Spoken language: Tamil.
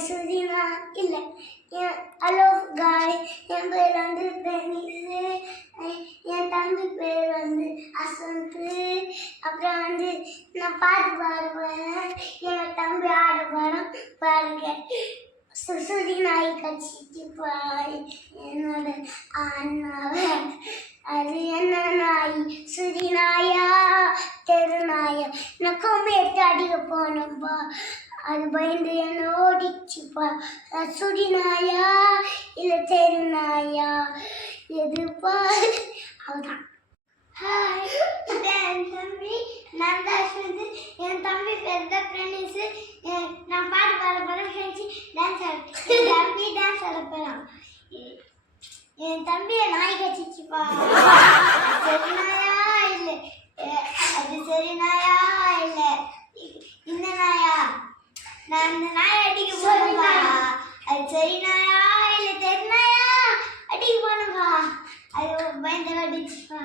சுதினா இல்லை ஹலோ காய் என் பேர் வந்து பெனிஸு என் தம்பி பேர் வந்து அசந்து அப்புறம் வந்து நான் பாட்டு பாடுவேன் என் தம்பி ஆட பாடம் பாருங்க சுதி நாய் கட்சிக்கு பாய் என்னோட அண்ணாவை அது என்ன நாய் சுதி நாயா தெரு நாயா நான் கொம்பு எடுத்து அடிக்க போனப்பா அது பயந்து என்ன ஓடிச்சுப்பா சுடி நாயா இல்லை தெரு நாயா எதுப்பா அவதான் ஹாய் என் தம்பி நான் தான் என் தம்பி பெரிய ஃப்ரெண்ட்ஸு நான் பாட்டு பாட போகிறேன் ஃப்ரெண்ட்ஸு டான்ஸ் ஆட தம்பி டான்ஸ் ஆட போகிறான் என் தம்பியை நாய் கச்சிச்சுப்பா சரி நாயா இல்லை அது சரி நாயா இல்லை இந்த நாயா நான் அந்த நாயை அடிக்க போனப்பா அது சரி நாயா இல்லை தெரு நாயா அடிக்க போனப்பா அது பயந்து அடிச்சுப்பா